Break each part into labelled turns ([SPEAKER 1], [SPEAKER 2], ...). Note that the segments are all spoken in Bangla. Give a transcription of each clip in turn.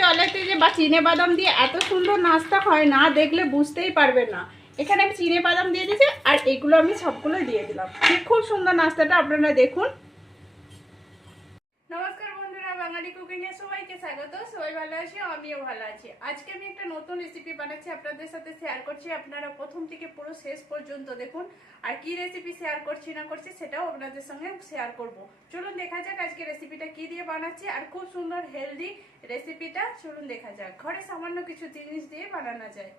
[SPEAKER 1] জলেতে যে বা চিনে বাদাম দিয়ে এত সুন্দর নাস্তা হয় না, দেখলে বুঝতেই পারবে না। এখানে আমি চিনে বাদাম দিয়ে দিয়েছি আর এগুলো আমি সবগুলো দিয়ে দিলাম। খুব সুন্দর নাস্তাটা আপনারা দেখুন। নমস্কার বাঙালি কুকিং এর সবাইকে স্বাগত। সবাই ভালো আছি? আমিও ভালো আছি। আজকে আমি একটা নতুন রেসিপি বানাচ্ছি, আপনাদের সাথে শেয়ার করছি। আপনারা প্রথম থেকে পুরো শেষ পর্যন্ত দেখুন, আর কি রেসিপি শেয়ার করছি, না করছি, সেটাও আপনাদের সঙ্গে শেয়ার করব। চলুন দেখা যাক আজকে রেসিপিটা কি দিয়ে বানাচ্ছি, আর খুব সুন্দর হেলদি রেসিপিটা চলুন দেখা যাক। ঘরে সামান্য কিছু জিনিস দিয়ে বানানো যায়।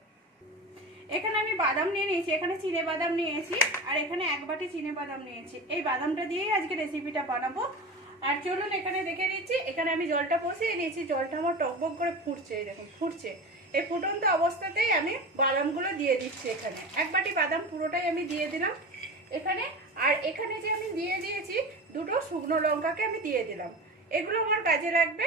[SPEAKER 1] এখানে আমি বাদাম নিয়ে নিয়েছি, এখানে চিনে বাদাম নিয়েছি, আর এখানে এক বাটি চিনে বাদাম নিয়েছি। এই বাদামটা দিয়েই আজকে রেসিপিটা বানাবো। আর চলুন এখানে দেখে নিচ্ছি, এখানে আমি জলটা বসিয়ে নিয়েছি, জলটা আমার টকবক করে ফুটছে দেখুন, ফুটছে। এই ফুটন্ত অবস্থাতেই আমি বাদামগুলো দিয়ে দিচ্ছি এখানে। এক বাটি বাদাম পুরোটাই আমি দিয়ে দিলাম এখানে, আর এখানে যে আমি দিয়ে দিয়েছি, দুটো শুকনো লঙ্কাকে আমি দিয়ে দিলাম। এগুলো আমার কাজে লাগবে।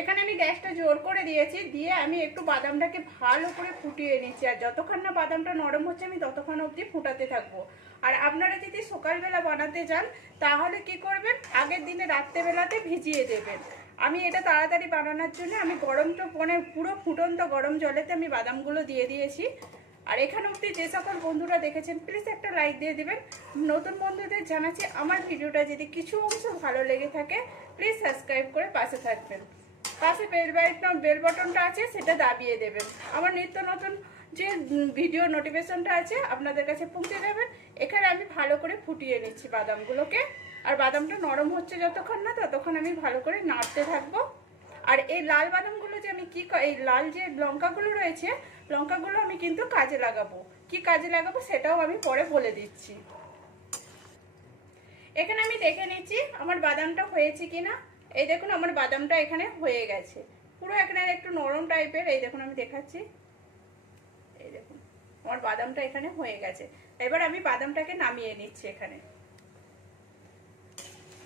[SPEAKER 1] এখানে আমি গ্যাসটা জোর করে দিয়েছি, দিয়ে আমি একটু বাদামটাকে ভালো করে ফুটিয়ে নিচ্ছি। আর যতক্ষণ না বাদামটা নরম হচ্ছে, আমি ততক্ষণ অবধি ফুটাতে থাকব। আর আপনারা যদি সকালবেলা বানাতে যান, তাহলে কি করবেন? আগের দিনে রাত্রেবেলাতে ভিজিয়ে দেবেন। আমি এটা তাড়াতাড়ি বানানোর জন্য আমি গরম তো মানে পুরো ফুটন্ত গরম জলেতে আমি বাদামগুলো দিয়ে দিয়েছি। আর এখানে অবধি যে সকল বন্ধুরা দেখেছেন প্লিজ একটা লাইক দিয়ে দেবেন। নতুন বন্ধুদের জানাচ্ছি, আমার ভিডিওটা যদি কিছু অংশ ভালো লেগে থাকে প্লিজ সাবস্ক্রাইব করে পাশে থাকবেন। পাশে বেল বাটন বেল বাটনটা আছে, সেটা দাবিয়ে দেবেন। আমার নিত্য নতুন যে ভিডিও নোটিফিকেশনটা আছে আপনাদের কাছে পৌঁছে দেবেন এখানে আমি ভালো করে ফুটিয়ে নিচ্ছি বাদামগুলোকে। আর বাদামটা নরম হচ্ছে যতক্ষণ না, ততক্ষণ আমি ভালো করে নাড়তে থাকব। আর এই লাল বাদামগুলো যে আমি কি এই লাল যে লঙ্কাগুলো রয়েছে, লঙ্কাগুলো আমি কিন্তু কাজে লাগাবো। কি কাজে লাগাবো সেটাও আমি পরে বলে দিচ্ছি। এখানে আমি দেখে নিচ্ছি আমার বাদামটা হয়েছে কিনা। এই দেখুন আমার বাদামটা এখানে হয়ে গেছে। পুরো এখানে একটু নরম টাইপের এই দেখুন আমি দেখাচ্ছি। এই দেখুন আমার বাদামটা এখানে হয়ে গেছে। এবার আমি বাদামটাকে নামিয়ে নিচ্ছি এখানে।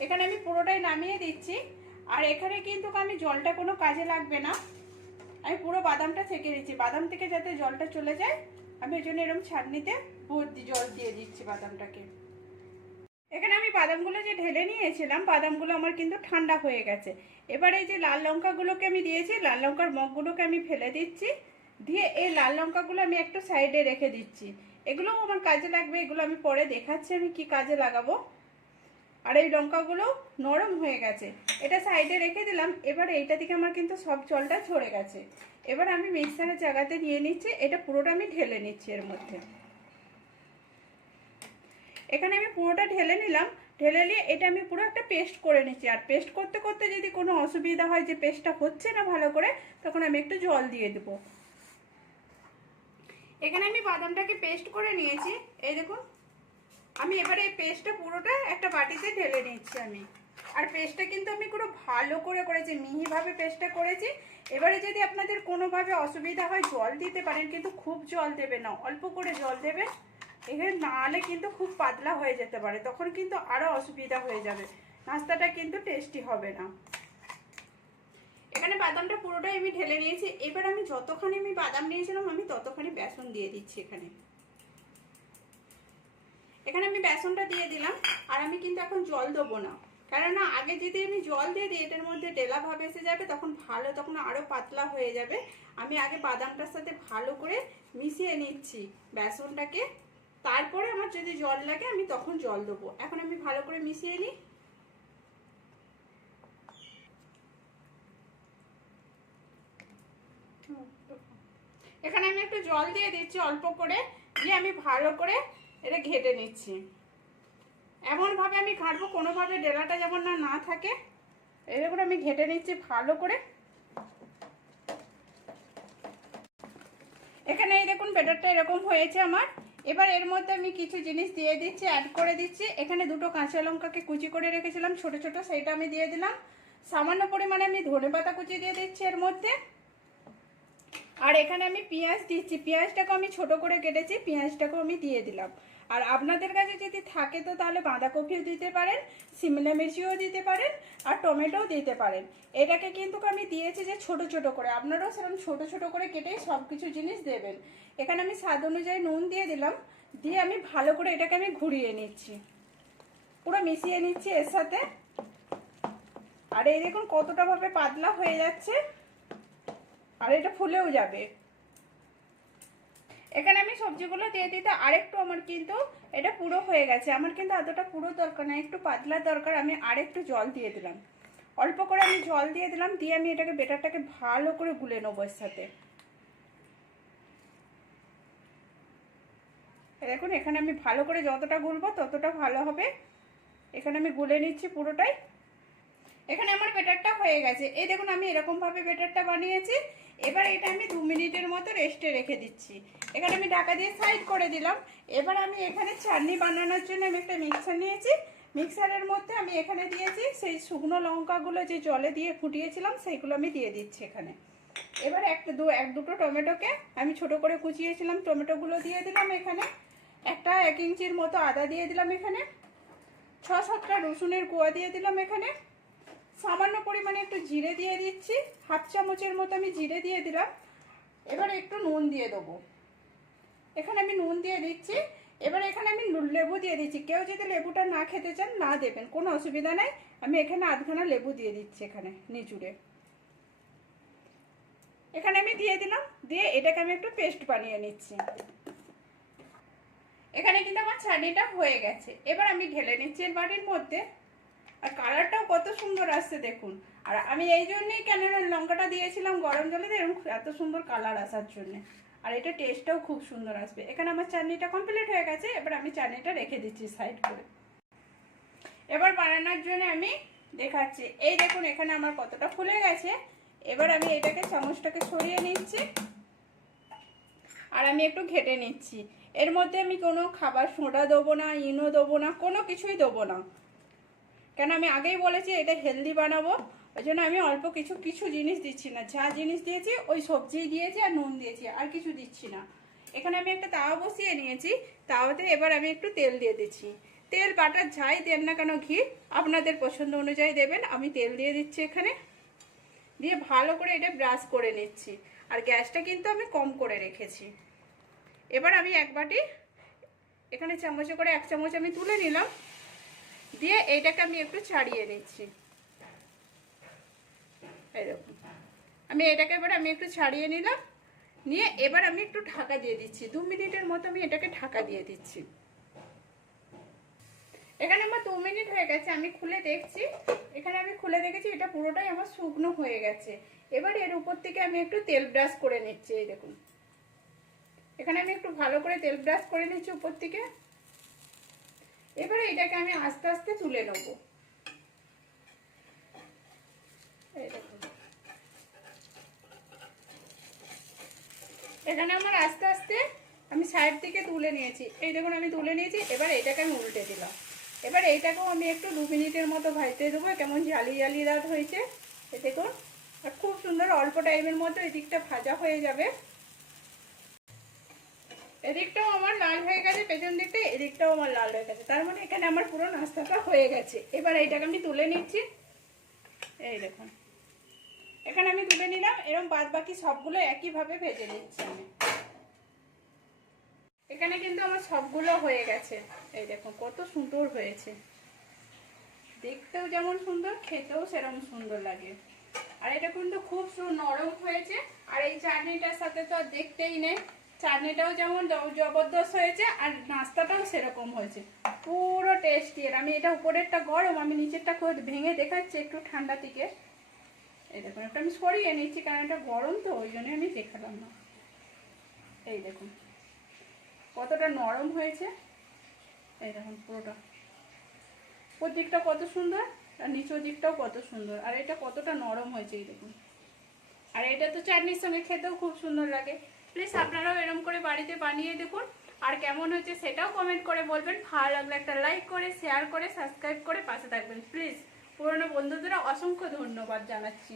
[SPEAKER 1] এখানে আমি পুরোটাই নামিয়ে দিচ্ছি। আর এখানে কিন্তু আমি জলটা কোনো কাজে লাগবে না। আমি পুরো বাদামটা ছেঁকে দিচ্ছি বাদাম থেকে যাতে জলটা চলে যায়, আমি ওই জন্য এরকম ভর্তি জল দিয়ে দিচ্ছি বাদামটাকে। এখানে আমি বাদামগুলো যে ঢেলে নিয়েছিলাম, বাদামগুলো আমার কিন্তু ঠান্ডা হয়ে গেছে। এবার এই যে লাল লঙ্কাগুলোকে আমি দিয়েছি, লাল লঙ্কার মগগুলোকে আমি ফেলে দিচ্ছি। দিয়ে এই লাল লঙ্কাগুলো আমি একটু সাইডে রেখে দিচ্ছি। এগুলোও আমার কাজে লাগবে, এগুলো আমি পরে দেখাচ্ছি আমি কি কাজে লাগাবো। আর এই লঙ্কাগুলো নরম হয়ে গেছে। এটা সাইডে রেখে দিলাম, এবার এইটা থেকে আমার কিন্তু সব জলটা ছড়ে গেছে। এবার আমি মিক্সারের জায়গাতে নিয়ে নিচ্ছি, এটা পুরোটা আমি ঢেলে নিচ্ছি এর মধ্যে। এখানে আমি পুরোটা ঢেলে নিলাম, ঢেলে নিয়ে এটা আমি পুরো একটা পেস্ট করে নিচ্ছি। আর পেস্ট করতে করতে যদি কোনো অসুবিধা হয় যে পেস্টটা হচ্ছে না ভালো করে, তখন আমি একটু জল দিয়ে দেবো। এখানে আমি বাদামটাকে পেস্ট করে নিয়েছি। এই দেখুন আমি এবারে এই পেস্টটা পুরোটা একটা বাটিতে ঢেলে নিচ্ছি আমি। আর পেস্টটা কিন্তু আমি পুরো ভালো করে করেছি, মিহিভাবে পেস্টটা করেছি। এবারে যদি আপনাদের কোনোভাবে অসুবিধা হয়, জল দিতে পারেন, কিন্তু খুব জল দেবে না, অল্প করে জল দেবে এখানে নাহলে কিন্তু খুব পাতলা হয়ে যেতে পারে, তখন কিন্তু আরও অসুবিধা হয়ে যাবে। নাস্তাটা কিন্তু টেস্টি হবে না। এখানে বাদামটা পুরোটাই আমি ঢেলে নিয়েছি। এবার আমি যতখানি আমি বাদাম নিয়েছিলাম, আমি ততখানি বেসন দিয়ে দিচ্ছি এখানে। এখানে আমি বেসনটা দিয়ে দিলাম, আর আমি কিন্তু এখন জল দেবো না। কেননা আগে যদি আমি জল দিয়ে দিই, এটার মধ্যে ডেলা ভাব এসে যাবে, তখন ভালো, তখন আরও পাতলা হয়ে যাবে। আমি আগে বাদামটার সাথে ভালো করে মিশিয়ে নিচ্ছি বেসনটাকে। তারপরে আমার যদি জল লাগে, আমি তখন জল দেবো। এখন আমি ভালো করে মিশিয়ে নিই এখানে আমি একটু জল দিয়ে দিচ্ছি অল্প করে, দিয়ে আমি ভালো করে এটা ঘেটে নিচ্ছি। এমনভাবে আমি ঘাঁটবো, কোনোভাবে ডেলাটা যেমন না না থাকে, এরকম আমি ঘেটে নিচ্ছি ভালো করে। এখানে এই দেখুন বেটারটা এরকম হয়েছে আমার। এবার এর মধ্যে আমি কিছু জিনিস দিয়ে দিচ্ছি অ্যাড করে দিচ্ছি। এখানে দুটো কাঁচা লঙ্কাকে কুচি করে রেখেছিলাম, ছোট ছোট, সেইটা আমি দিয়ে দিলাম। সামান্য পরিমাণে আমি ধনে পাতা কুচি দিয়ে দিচ্ছি এর মধ্যে। আর এখানে আমি পেঁয়াজ দিচ্ছি। পেঁয়াজটাকে আমি ছোট করে কেটেছি, পেঁয়াজটাকেও আমি দিয়ে দিলাম। আর আপনাদের কাছে যদি থাকে তো তাহলে বাঁধাকপিও দিতে পারেন, সিমলা মির্চিও দিতে পারেন, আর টমেটোও দিতে পারেন। এটাকে কিন্তু আমি দিয়েছি যে ছোট ছোট করে। আপনারাও সেরকম ছোট ছোট করে কেটেই সব কিছু জিনিস দেবেন। এখানে আমি স্বাদ অনুযায়ী নুন দিয়ে দিলাম। দিয়ে আমি ভালো করে এটাকে আমি ঘুরিয়ে নিচ্ছি। পুরো মিশিয়ে নিচ্ছি এর সাথে। আর এই দেখুন কতটা ভাবে পাতলা হয়ে যাচ্ছে। আর এটা ফুলেও যাবে। এখানে আমি সবজিগুলো দিয়ে দিতে আরেকটু আমার কিন্তু এটা পুরো হয়ে গেছে। আমার কিন্তু এতটা পুরো দরকার না, একটু পাতলা দরকার, আমি আরেকটু জল দিয়ে দিলাম। অল্প করে আমি জল দিয়ে দিলাম, দিয়ে আমি এটাকে বেটারটাকে ভালো করে গুলে নেব এর সাথে। দেখুন, এখানে আমি ভালো করে যতটা গুলবো ততটা ভালো হবে। এখানে আমি গুলে নিচ্ছি পুরোটাই। এখানে আমার বেটারটা হয়ে গেছে। এই দেখুন, আমি এরকমভাবে বেটারটা বানিয়েছি। এবার এটা আমি দু মিনিটের মতো রেস্টে রেখে দিচ্ছি। এখানে আমি ঢাকা দিয়ে সাইড করে দিলাম। এবার আমি এখানে চাটনি বানানোর জন্য আমি একটা মিক্সার নিয়েছি। মিক্সারের মধ্যে আমি এখানে দিয়েছি সেই শুকনো লঙ্কাগুলো যে জলে দিয়ে ফুটিয়েছিলাম, সেইগুলো আমি দিয়ে দিচ্ছি এখানে। এবার একটা দু, এক দুটো টমেটোকে আমি ছোট করে কুচিয়েছিলাম। টমেটোগুলো দিয়ে দিলাম এখানে। একটা এক ইঞ্চির মতো আদা দিয়ে দিলাম এখানে। ছ, সাতটা রসুনের কোয়া দিয়ে দিলাম এখানে। সামান্য পরিমাণে একটু জিরে দিয়ে দিচ্ছি। হাফ চামচের মতো আমি জিরে দিয়ে দিলাম। এবার একটু নুন দিয়ে দেবো। এখানে আমি নুন দিয়ে দিচ্ছি। এবার এখানে আমি লেবু দিয়ে দিচ্ছি। কেউ যদি লেবুটা না খেতে চান, না দেবেন। কোনো অসুবিধা নাই। আমি এখানে আধখানা লেবু দিয়ে দিচ্ছি এখানে নিচুড়ে এখানে আমি দিয়ে দিলাম। দিয়ে এটাকে আমি একটু পেস্ট বানিয়ে নিচ্ছি। এখানে কিন্তু আমার চাটনিটা হয়ে গেছে। এবার আমি ঢেলে নিচ্ছি এর বাটির মধ্যে। আর কালারটাও কত সুন্দর আসছে দেখুন। আর আমি এই জন্যই কেন লঙ্কাটা দিয়েছিলাম গরম জলে এরকম এত সুন্দর কালার আসার জন্য। আর এটা টেস্টটাও খুব সুন্দর আসবে। এখানে আমার চাটনিটা কমপ্লিট হয়ে গেছে, এবার আমি চাটনিটা রেখে দিচ্ছি সাইড করে। এবার বানানোর জন্য আমি দেখাচ্ছি। এই দেখুন, এখানে আমার কতটা ফুলে গেছে। এবার আমি এটাকে চামচটাকে সরিয়ে নিচ্ছি। আর আমি একটু ঘেটে নিচ্ছি। এর মধ্যে আমি কোনো খাবার সোডা দেবো না, ইনো দেবো না, কোনো কিছুই দেবো না। কেন আমি আগেই বলেছি এটা হেলদি বানাবো, ওই জন্য আমি অল্প কিছু কিছু জিনিস দিচ্ছি না। যা জিনিস দিয়েছি, ওই সবজি দিয়েছি আর নুন দিয়েছি, আর কিছু দিচ্ছি না। এখানে আমি একটা তাওয়া বসিয়ে নিয়েছি, তাওয়াতে এবার আমি একটু তেল দিয়ে দিচ্ছি। তেল বাটার যাই দেন না কেন ঘি, আপনাদের পছন্দ অনুযায়ী দেবেন, আমি তেল দিয়ে দিচ্ছি এখানে। দিয়ে ভালো করে এটা ব্রাশ করে নিচ্ছি। আর গ্যাসটা কিন্তু আমি কম করে রেখেছি। এবার আমি এক বাটি, এখানে চামচে করে এক চামচ আমি তুলে নিলাম। দিয়ে এইটাকে আমি একটু ছাড়িয়ে নিচ্ছি। দেখুন। আমি এটাকে এবার আমি একটু ছাড়িয়ে নিলাম। নিয়ে এবার আমি একটু ঢাকা দিয়ে দিচ্ছি। দু মিনিটের মতো আমি এটাকে ঢাকা দিয়ে দিচ্ছি। এখানে আমার দু মিনিট হয়ে গেছে। আমি খুলে দেখছি। এখানে আমি খুলে দেখেছি এটা পুরোটাই আমার শুকনো হয়ে গেছে। এবার এর উপর থেকে আমি একটু তেল ব্রাশ করে নিচ্ছি। এই দেখুন। এখানে আমি একটু ভালো করে তেল ব্রাশ করে নিচ্ছি উপর থেকে। এবারে এটাকে আমি আস্তে আস্তে তুলে নেব। এখানে আমার আস্তে আস্তে আমি সাইড থেকে তুলে নিয়েছি। এই দেখুন, আমি তুলে নিয়েছি, এবার এটাকে আমি উল্টে দিলাম। এবার এইটাকেও আমি একটু দু মিনিটের মতো ভাজতে দেবো, কেমন জালি জালি রাত হয়েছে। এই দেখুন, আর খুব সুন্দর, অল্প টাইমের মধ্যে এই দিকটা ভাজা হয়ে যাবে। এদিকটাও আমার লাল হয়ে গেছে, পেছন দিকটা এদিকটাও আমার লাল হয়ে গেছে। তার মানে এখানে আমার পুরো নাস্তাটা হয়ে গেছে। এবার এইটাকে আমি তুলে নিচ্ছি। এই দেখুন। এখানে আমি তুলে নিলাম এরকম বাদ বাকি সবগুলো একইভাবে ভেজে নিচ্ছি আমি। এখানে কিন্তু আমার সবগুলো হয়ে গেছে। এই দেখুন, কত সুন্দর হয়েছে। দেখতেও যেমন সুন্দর, খেতেও সেরকম সুন্দর লাগে। আর এটা কিন্তু খুব নরম হয়েছে। আর এই চাটনিটার সাথে তো আর দেখতেই নেই। চাটনিটাও যেমন জবরদস্ত হয়েছে আর নাস্তাটাও সেরকম হয়েছে। পুরো টেস্টি আর আমি এটা উপরেরটা গরম, আমি নিচেরটা ভেঙে দেখাচ্ছি একটু ঠান্ডা থেকে এই দেখুন, একটা আমি সরিয়ে নিচ্ছি, কারণ এটা গরম তো, ওই জন্য আমি দেখালাম না। এই দেখুন, কতটা নরম হয়েছে। এই দেখুন, পুরোটা। ওর দিকটা কত সুন্দর, আর নিচের দিকটাও কত সুন্দর। আর এটা কতটা নরম হয়েছে, এই দেখুন। আর এটা তো চাটনির সঙ্গে খেতেও খুব সুন্দর লাগে। প্লিজ আপনারাও এরম করে বাড়িতে বানিয়ে দেখুন। আর কেমন হয়েছে সেটাও কমেন্ট করে বলবেন। ভালো লাগলে একটা লাইক করে শেয়ার করে সাবস্ক্রাইব করে পাশে থাকবেন। প্লিজ পুরনো বন্ধুদেরও অসংখ্য ধন্যবাদ জানাচ্ছি।